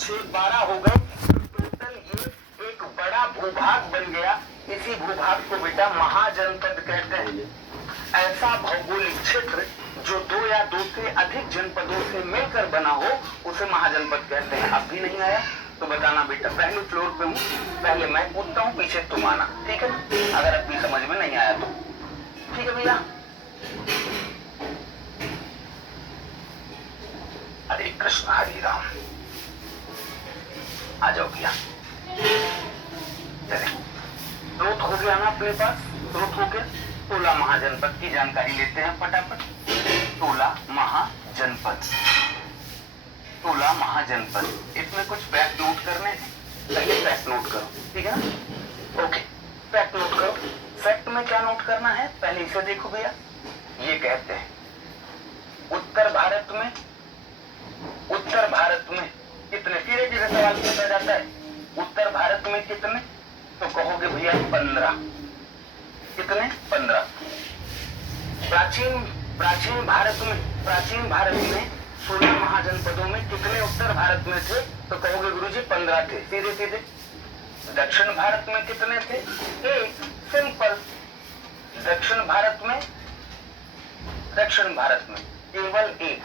6 12 हो गए। टोटल ये एक बड़ा भूभाग बन गया। इसी भूभाग को बेटा महाजनपद कहते हैं। ऐसा भौगोलिक क्षेत्र जो 2 या 2 से अधिक जनपदों से मिलकर बना हो उसे महाजनपद कहते हैं। अब भी नहीं आया तो बताना बेटा, पहले फ्लोर पे हूँ, पहले मैं पूछता हूँ, पीछे तुम आना, ठीक है ना? अगर अपनी समझ में नहीं आया तो ठीक है भैया। हरे कृष्ण हरे राम। आ जाओ भैया। चले, स्रोत हो गया ना अपने पास? स्रोत हो गया। टोला महाजनपद की जानकारी लेते हैं फटाफट। टोला महाजनपद, टोला महाजनपद। इसमें कुछ फैक्ट नोट करने हैं, पहले फैक्ट नोट करो, ठीक है ना? ओके, फैक्ट नोट करो। फैक्ट में क्या नोट करना है पहले इसे देखो भैया। ये कहते हैं उत्तर भारत में कितने, धीरे धीरे सवाल पूछा जाता है, उत्तर भारत में कितने, तो कहोगे भैया 15। कितने? 15। प्राचीन भारत में 16 महाजनपदों में कितने उत्तर भारत में थे, तो कहोगे गुरुजी 15 थे, सीधे सीधे। दक्षिण भारत में कितने थे? एक, सिंपल। दक्षिण भारत में केवल एक,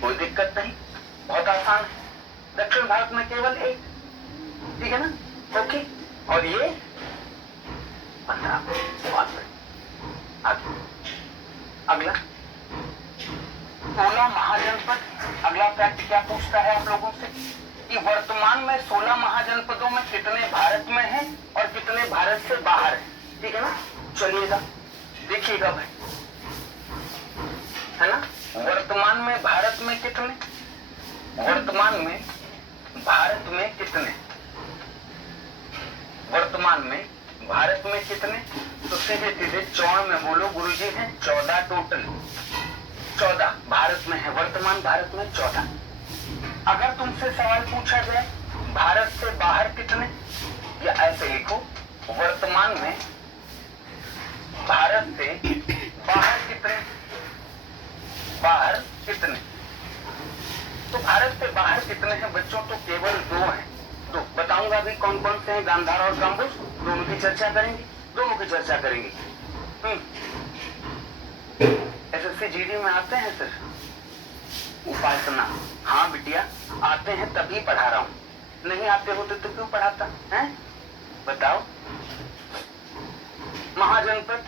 कोई दिक्कत नहीं, बहुत आसान है। दक्षिण भारत में केवल एक, ठीक है ना? ओके, और ये 15। अगला टोला महाजनपद। अगला फैक्ट क्या पूछता है आप लोगों से कि वर्तमान में 16 महाजनपदों में कितने भारत में हैं और कितने भारत से बाहर हैं, ठीक है ना? चलिएगा देखिएगा भाई, है ना? वर्तमान में भारत में कितने, वर्तमान में भारत में कितने, तो सीधे सीधे 14 में बोलो गुरुजी हैं 14 टोटल। 14 भारत में है, वर्तमान भारत में 14। अगर तुमसे सवाल पूछा जाए भारत से बाहर कितने, या ऐसे लिखो वर्तमान में भारत से बाहर कितने, तो भारत से बाहर कितने हैं बच्चों, तो केवल 2 हैं। तो बताऊंगा भी कौन कौन से हैं, गांधार और काम्बोज, दोनों की चर्चा करेंगे। एसएससी जीडी में आते हैं सर उपासना? हाँ बिटिया आते हैं, तभी पढ़ा रहा हूँ, नहीं आते होते तो क्यों पढ़ाता है? बताओ। महाजनपद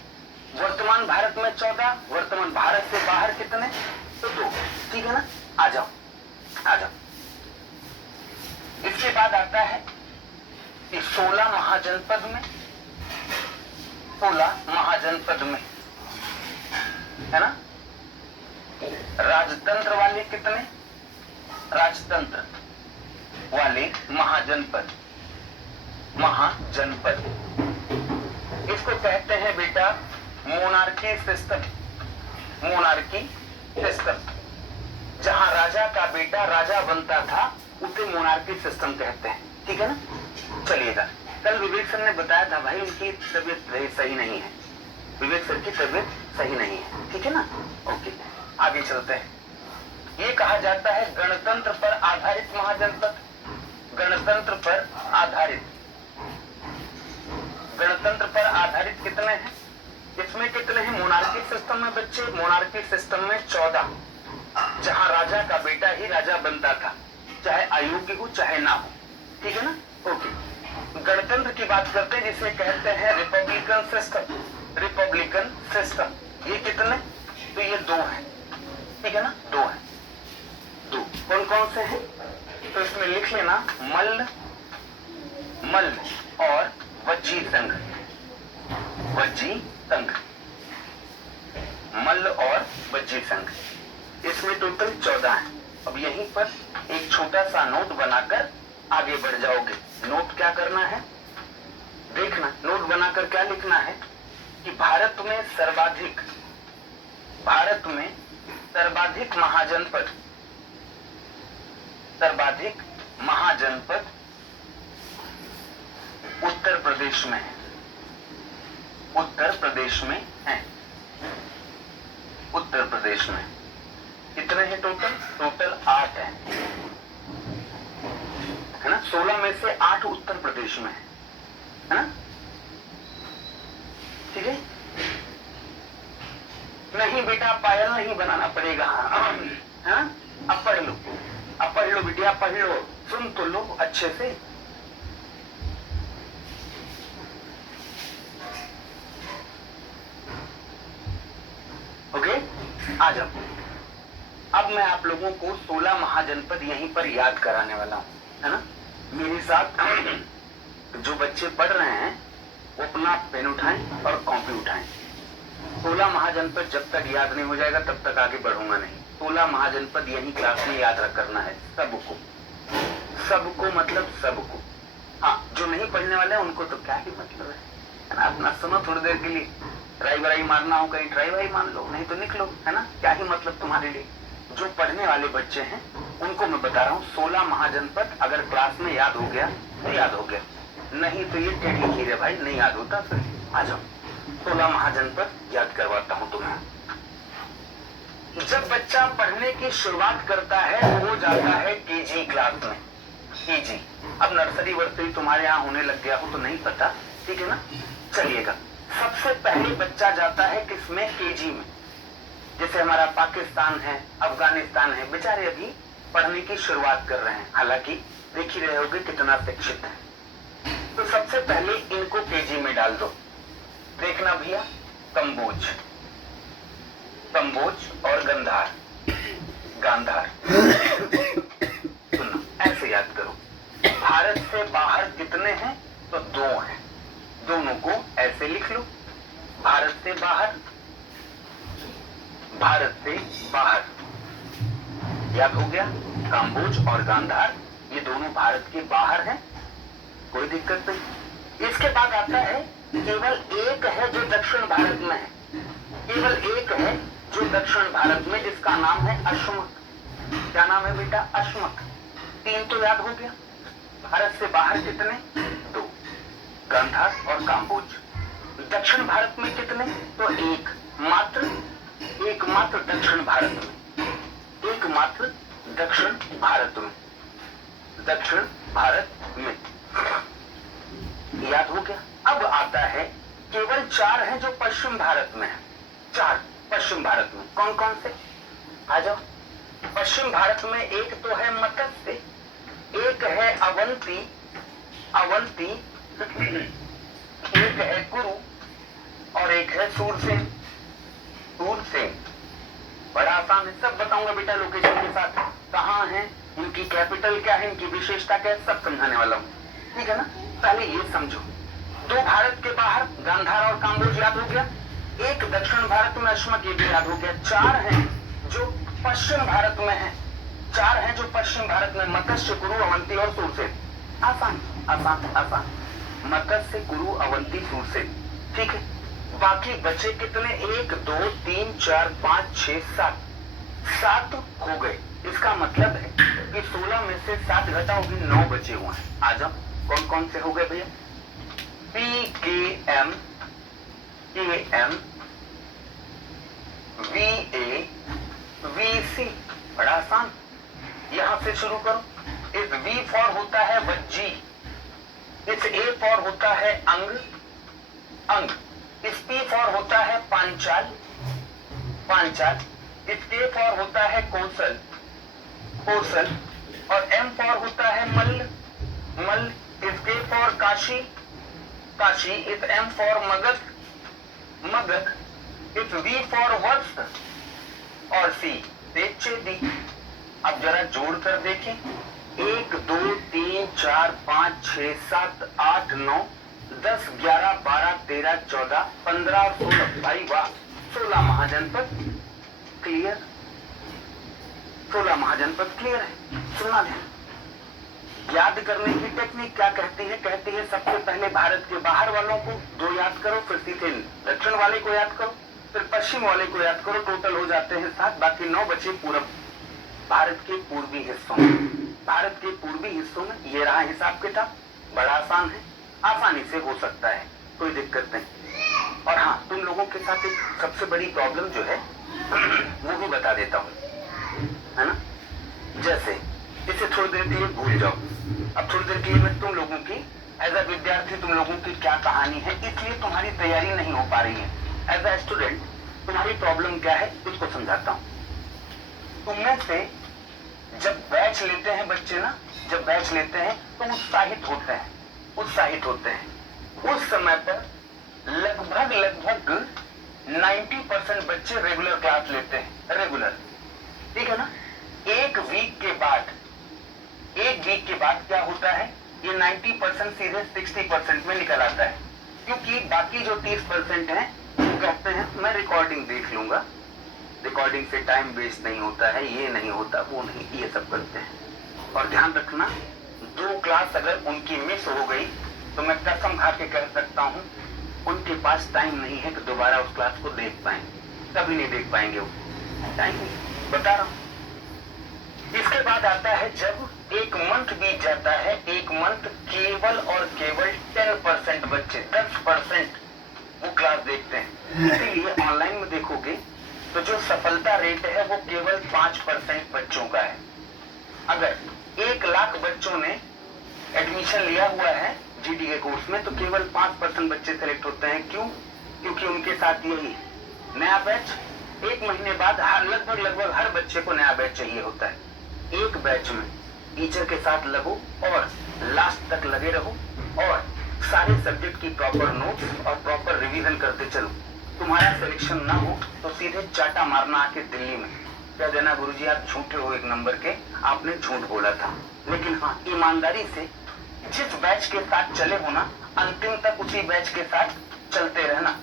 वर्तमान भारत में 14, वर्तमान भारत से बाहर कितने, तो 2, ठीक है ना? आ जाओ। इसके बाद आता है कि 16 महाजनपद में, है ना, राजतंत्र वाले कितने, राजतंत्र वाले महाजनपद, इसको कहते हैं बेटा मोनार्की सिस्टम। जहां राजा का बेटा राजा बनता था उसे मोनार्की सिस्टम कहते हैं, ठीक है ना? चलिएगा, कल विवेक सर ने बताया था भाई उनकी तबीयत सही नहीं है, विवेक सर की तबीयत सही नहीं है, ठीक है ना? ओके, आगे चलते हैं। ये कहा जाता है गणतंत्र पर आधारित महाजनपद। गणतंत्र पर आधारित कितने हैं, इसमें कितने हैं? मोनार्की सिस्टम में बच्चे, मोनार्की सिस्टम में 14, जहां राजा का बेटा ही राजा बनता था, चाहे अयोग्य हो चाहे ना हो, ठीक है ना? ओके, गणतंत्र की बात करते हैं जिसे कहते हैं रिपब्लिकन सिस्टम। ये कितने, तो ये 2 हैं, ठीक है ना? 2 हैं। कौन कौन से हैं, तो इसमें लिख लेना मल्ल और वज्जी संघ। मल्ल और वज्जी संघ, इसमें टोटल 14 है। अब यहीं पर एक छोटा सा नोट बनाकर आगे बढ़ जाओगे। नोट क्या करना है देखना, नोट बनाकर क्या लिखना है कि भारत में सर्वाधिक महाजनपद उत्तर प्रदेश में है। उत्तर प्रदेश में कितने हैं टोटल? टोटल 8 16 में से 8 उत्तर प्रदेश में है ना? ठीक है? नहीं बेटा पायल नहीं बनाना पड़ेगा, है ना? अब पढ़ लो बिटिया, पढ़ लो, सुन तो लो अच्छे से। ओके, आ जाओ। अब मैं आप लोगों को 16 महाजनपद यहीं पर याद कराने वाला हूं, है ना? मेरे साथ जो बच्चे पढ़ रहे हैं वो अपना पेन उठाएं और कॉपी उठाएं। 16 महाजनपद जब तक याद नहीं हो जाएगा तब तक आगे बढ़ूंगा नहीं। 16 महाजनपद यही क्लास में याद करना है सबको, सबको मतलब सबको। हाँ, जो नहीं पढ़ने वाले हैं उनको तो क्या ही मतलब है ना? अपना सुनो थोड़ी देर के लिए, ट्राई वराई मारना हो कहीं ट्राई वराई मान लो, नहीं तो निकलो, है ना? क्या ही मतलब तुम्हारे लिए। जो पढ़ने वाले बच्चे हैं उनको मैं बता रहा हूँ 16 महाजनपद अगर क्लास में याद हो गया तो याद हो गया, नहीं तो ये टेढ़ी खीर है भाई, नहीं याद होता फिर। आ जाओ, 16 महाजनपद याद करवाता हूं तुम्हें। जब बच्चा पढ़ने की शुरुआत करता है वो जाता है केजी क्लास में, केजी। अब नर्सरी वर्सरी तुम्हारे यहाँ होने लग गया हो तो नहीं पता, ठीक है ना? चलिएगा, सबसे पहले बच्चा जाता है किसमें? केजी में। जैसे हमारा पाकिस्तान है, अफगानिस्तान है, बेचारे अभी पढ़ने की शुरुआत कर रहे हैं, हालांकि देख ही रहे होगे कितना शिक्षित है। तो सबसे पहले इनको केजी में डाल दो। देखना भैया, कंबोज, कंबोज और गंधार, गांधार। सुनो, ऐसे याद करो। भारत से बाहर कितने हैं? तो 2 हैं, दोनों को ऐसे लिख लो। भारत से बाहर, भारत से बाहर, याद हो गया? काम्बोज और गांधार ये दोनों भारत के बाहर हैं, कोई दिक्कत नहीं। इसके बाद आता है केवल एक है जो दक्षिण भारत में है, केवल एक है जो दक्षिण भारत में, जिसका नाम है अश्मक। क्या नाम है बेटा? अश्मक। 3 तो याद हो गया। भारत से बाहर कितने? 2, गांधार और काम्बोज। दक्षिण भारत में कितने? तो एकमात्र दक्षिण भारत में, एकमात्र दक्षिण भारत में, दक्षिण भारत में, याद हो गया। अब आता है केवल 4 हैं जो पश्चिम भारत में है, 4 पश्चिम भारत में। कौन कौन से? आ जाओ। पश्चिम भारत में एक तो है मत्स्य, एक है अवंती, अवंती, एक है कुरु और एक है सूरसेन, सूरसेन। बड़ा आसान है, सब बताऊंगा बेटा लोकेशन के साथ, कहाँ है, इनकी कैपिटल क्या है, इनकी विशेषता क्या है, सब समझाने वाला हूँ, ठीक है ना? पहले ये समझो, 2 भारत के बाहर गांधार और काम्बोज याद हो गया, एक दक्षिण भारत में अश्मक, ये भी याद हो गया। 4 हैं जो पश्चिम भारत में है, 4 हैं जो पश्चिम भारत में, मत्स्य, कुरु, अवंती और सूरसेन। आसान आसान आसान, मत्स्य, कुरु, अवंती, सूरसेन, ठीक है। बाकी बचे कितने? 1 2 3 4 5 6 7, 7 हो गए। इसका मतलब है कि 16 में से 7 घटाओ भी 9 बचे हुए हैं। आ जाओ, कौन कौन से हो गए भैया? पी के एम, वी ए, वी सी। बड़ा आसान, यहां से शुरू करो। इस वी फॉर होता है वज्जी, इस ए फॉर होता है अंग, अंग, इस पी फॉर होता है पांचाल, पांचाल, इस के फॉर होता है कौशल, कौशल, और एम फॉर होता है मल्ल, मल्ल, इस के फॉर काशी, काशी, इस एम फॉर मगध, मगध, इस वी फॉर वत्स और सी से चेदी। अब जरा जोड़ कर देखें, 1 2 3 4 5 6 7 8 9 10 11 12 13 14 15 16, भाई वाह, 16 महाजनपद क्लियर, 16 महाजनपद क्लियर है। सुनना ध्यान, याद करने की टेक्निक क्या कहती है? कहती है सबसे पहले भारत के बाहर वालों को 2 याद करो, फिर सीधे दक्षिण वाले को याद करो, फिर पश्चिम वाले को याद करो, टोटल हो जाते हैं 7, बाकी 9 बचे पूरब, भारत के पूर्वी हिस्सों में, भारत के पूर्वी हिस्सों में। ये रहा हिसाब किताब, बड़ा आसान है, आसानी से हो सकता है, कोई दिक्कत नहीं। और हाँ, तुम लोगों के साथ एक सबसे बड़ी प्रॉब्लम जो है वो भी बता देता हूँ, है ना? जैसे इसे थोड़ी देर के लिए भूल जाओ। अब थोड़ी देर के लिए मैं तुम लोगों की एज अ विद्यार्थी तुम लोगों की क्या कहानी है, इसलिए तुम्हारी तैयारी नहीं हो पा रही है। एज अ स्टूडेंट तुम्हारी प्रॉब्लम क्या है उसको समझाता हूँ। तुममें से जब बैच लेते हैं बच्चे ना, जब बैच लेते हैं तो उत्साहित होते हैं, उत्साहित होते हैं। उस समय पर लगभग 90% बच्चे रेगुलर क्लास लेते हैं, रेगुलर, ठीक है ना। एक वीक के बाद क्या होता है, ये 90% सीधे 60% में निकल आता है, क्योंकि बाकी जो 30% है वो कहते हैं मैं रिकॉर्डिंग देख लूंगा, रिकॉर्डिंग से टाइम वेस्ट नहीं होता है, ये नहीं होता, वो नहीं, ये सब करते हैं। और ध्यान रखना, 2 क्लास अगर उनकी मिस हो गई तो मैं कसम खा के कह सकता हूँ उनके पास टाइम नहीं है कि दोबारा उस क्लास को देख पाए, कभी नहीं देख पाएंगे वो, टाइम नहीं, बता रहा हूँ। इसके बाद आता है जब एक मंथ बीत जाता है, एक मंथ केवल और केवल 10% बच्चे, 10% वो क्लास देखते हैं। इसीलिए ऑनलाइन में देखोगे तो जो सफलता रेट है वो केवल 5% बच्चों का है। अगर 1 लाख बच्चों ने एडमिशन लिया हुआ है जीडी के कोर्स में तो केवल 5% बच्चे सेलेक्ट होते हैं। क्यों? क्योंकि उनके साथ यही नया बैच, 1 महीने बाद लगभग हर बच्चे को नया बैच चाहिए होता है। एक बैच में टीचर के साथ लगो और लास्ट तक लगे रहो और सारे सब्जेक्ट की प्रॉपर नोट्स और प्रॉपर रिवीजन करते चलो। तुम्हारा सिलेक्शन ना हो तो सीधे चाटा मारना आके दिल्ली में कह देना गुरुजी आप झूठे हो, 1 नंबर के, आपने झूठ बोला था। लेकिन हाँ, ईमानदारी से जिस बैच के साथ चले हो ना, अंतिम तक उसी बैच के साथ चलते रहना।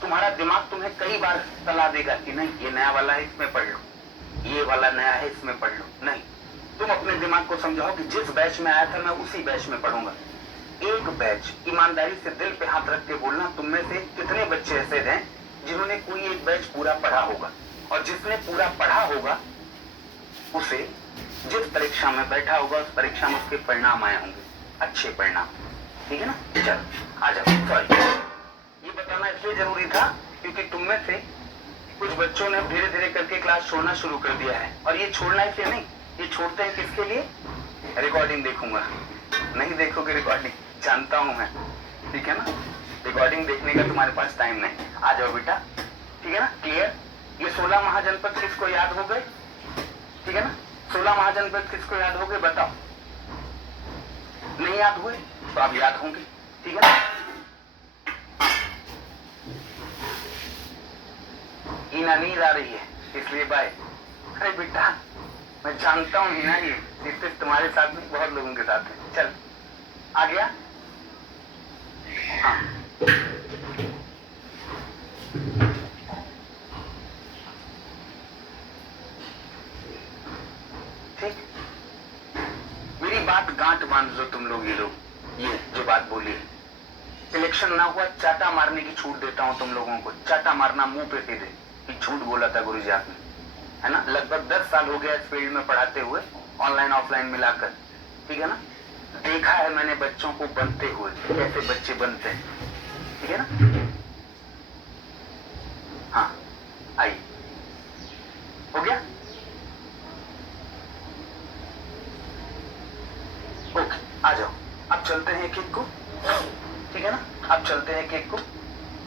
तुम्हारा दिमाग तुम्हें कई बार सलाह देगा कि नहीं ये नया वाला है इसमें पढ़ लो, ये वाला नया है इसमें पढ़ लो। नहीं, तुम अपने दिमाग को समझाओ कि जिस बैच में आया था मैं उसी बैच में पढ़ूंगा। एक बैच, ईमानदारी से दिल पे हाथ रख के बोलना, तुम में से कितने बच्चे ऐसे हैं जिन्होंने कोई एक बैच पूरा पढ़ा होगा, और जिसने पूरा पढ़ा होगा उसे जिस परीक्षा में बैठा होगा उस परीक्षा में उसके परिणाम आए होंगे, अच्छे परिणाम, ठीक है ना। चलो आ जाओ। सॉरी, ये बताना इसलिए जरूरी था क्योंकि तुम में से कुछ बच्चों ने धीरे धीरे करके क्लास छोड़ना शुरू कर दिया है, और ये छोड़ना इसलिए नहीं, ये छोड़ते हैं किसके लिए? रिकॉर्डिंग देखूंगा। नहीं देखोगे रिकॉर्डिंग, जानता हूं मैं, ठीक है ना। रिकॉर्डिंग देखने का तुम्हारे पास टाइम नहीं। आ जाओ बेटा, ठीक है ना, क्लियर। ये 16 महाजनपद किसको याद हो गए? ठीक है ना, 16 महाजनपद किसको याद हो गए बताओ। नहीं याद हुए तो आप याद होंगे, ठीक है ना। हीना नींद आ रही है इसलिए बाय। अरे बेटा मैं जानता हूँ हीना, ये इससे तुम्हारे साथ में बहुत लोगों के साथ है। चल आ गया। हाँ ठीक, मेरी बात गांठ बांध लो तुम लोग, ये लोग, ये जो बात बोली है, सिलेक्शन ना हुआ चाटा मारने की छूट देता हूं तुम लोगों को, चाटा मारना मुंह पे सीधे कि झूठ बोला था गुरुजी आपने, है ना। लगभग 10 साल हो गया इस फील्ड में पढ़ाते हुए, ऑनलाइन ऑफलाइन मिलाकर, ठीक है ना। देखा है मैंने बच्चों को बनते हुए, कैसे बच्चे बनते हैं, ठीक है ना। हाँ आइए, हो गया, ओके आ जाओ। अब चलते हैं एक एक को, ठीक है ना। अब चलते हैं एक एक को।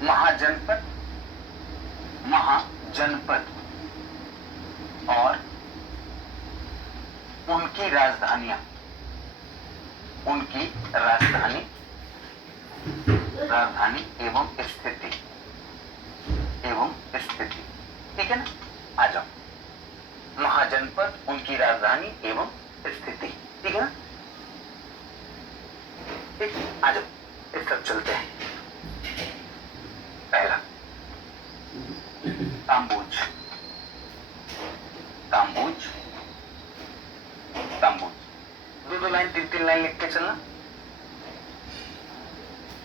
महाजनपद, महाजनपद और उनकी राजधानियां, उनकी राजधानी, राजधानी एवं स्थिति, एवं स्थिति, ठीक है ना। आ जाओ, महाजनपद, उनकी राजधानी एवं स्थिति, ठीक है ना। ठीक, आ जाओ, इस तरफ चलते हैं। पहला तांबूज, तांबूज, तांबूज, 2-2 लाइन 3-3 लाइन लिख के चलना।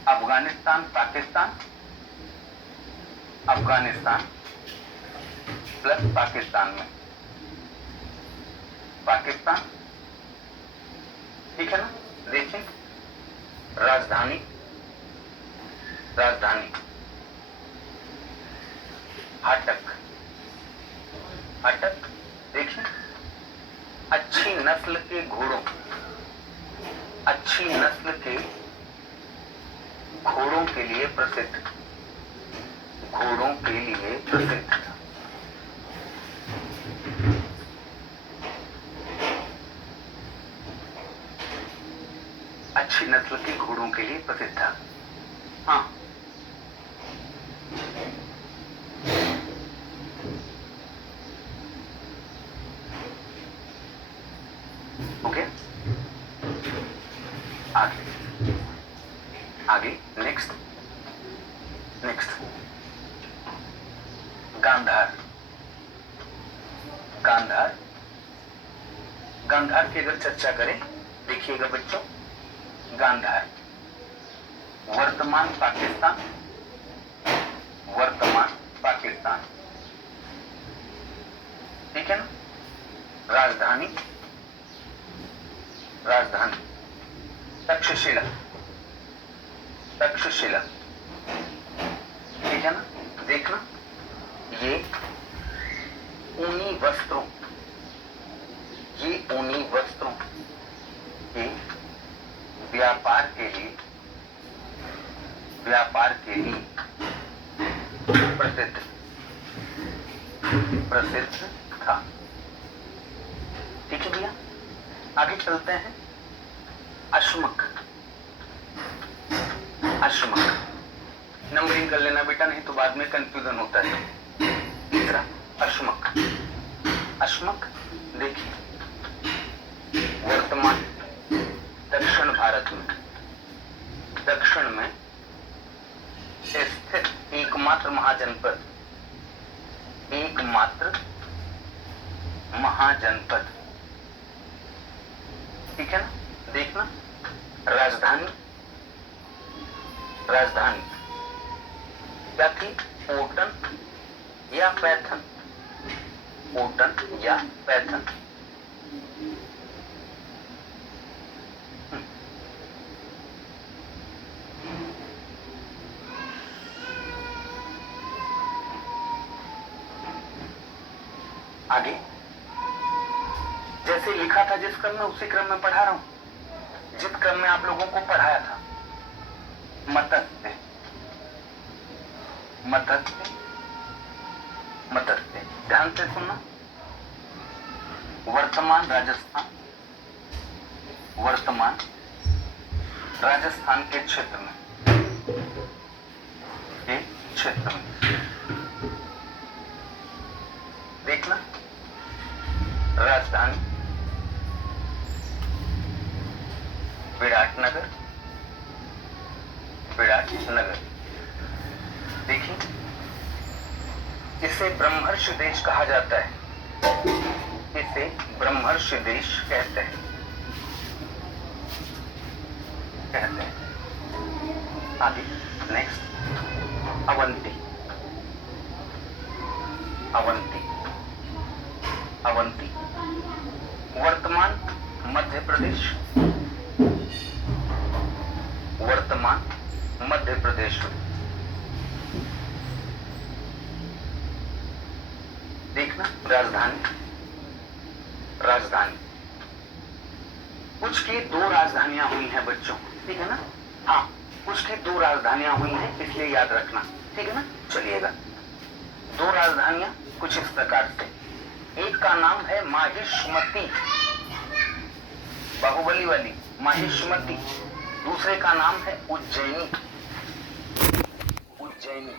अफगानिस्तान पाकिस्तान, अफगानिस्तान प्लस पाकिस्तान में पाकिस्तान, ठीक है ना। देखिए राजधानी, राजधानी, अटक, अटक, देखिए अच्छी नस्ल के घोड़ों, अच्छी नस्ल के घोड़ों के लिए प्रसिद्ध, घोड़ों के लिए प्रसिद्ध। अच्छी नस्ल के घोड़ों के लिए प्रसिद्ध था। हाँ, ओके, आगे आगे नेक्स्ट गांधार। गांधार, गांधार की अगर चर्चा करें, देखिएगा बच्चों, गांधार वर्तमान पाकिस्तान, वर्तमान पाकिस्तान, ठीक है ना। राजधानी, राजधानी तक्षशिला, तक्षशिला, ठीक है ना। देखना, ये ऊनी वस्त्रों, ये ऊनी वस्त्रों के व्यापार के लिए, व्यापार के लिए प्रसिद्ध, प्रसिद्ध था। ठीक है भैया, आगे चलते हैं। अश्मक, अश्मक नंबरिंग कर लेना बेटा, नहीं तो बाद में कंफ्यूजन होता है। तीसरा अश्मक, अश्मक देखिए, वर्तमान दक्षिण भारत में, दक्षिण में स्थित एकमात्र महाजनपद, एकमात्र महाजनपद, ठीक है ना। देखना, राजधानी, राजधानी क्या थी, ओटन या पैथन, ओटन या पैथन। आगे जैसे लिखा था जिस क्रम में, उसी क्रम में पढ़ा रहा हूं, जिस क्रम में आप लोगों को पढ़ाया था। मतस्य, मतस्य, मतस्य, ध्यान से सुनना। वर्तमान राजस्थान, वर्तमान राजस्थान के क्षेत्र में, के क्षेत्र में देखना, राजधानी विराटनगर, विराटनगर। देखिए, इसे ब्रह्मर्षि देश कहा जाता है, इसे ब्रह्मर्षि देश कहते हैं, कहते हैं। आगे नेक्स्ट, अवंती, अवंती, अवंती वर्तमान मध्य प्रदेश, वर्तमान मध्य प्रदेश। देखना, राजधानी, राजधानी, कुछ की दो राजधानियां हुई हैं बच्चों, ठीक है ना। हाँ, कुछ की दो राजधानियां हुई हैं, इसलिए याद रखना, ठीक है ना। चलिएगा, दो राजधानियां कुछ इस प्रकार से, एक का नाम है माहिष्मती, बाहुबली वाली माहिष्मती, दूसरे का नाम है उज्जैनी, उज्जैनी।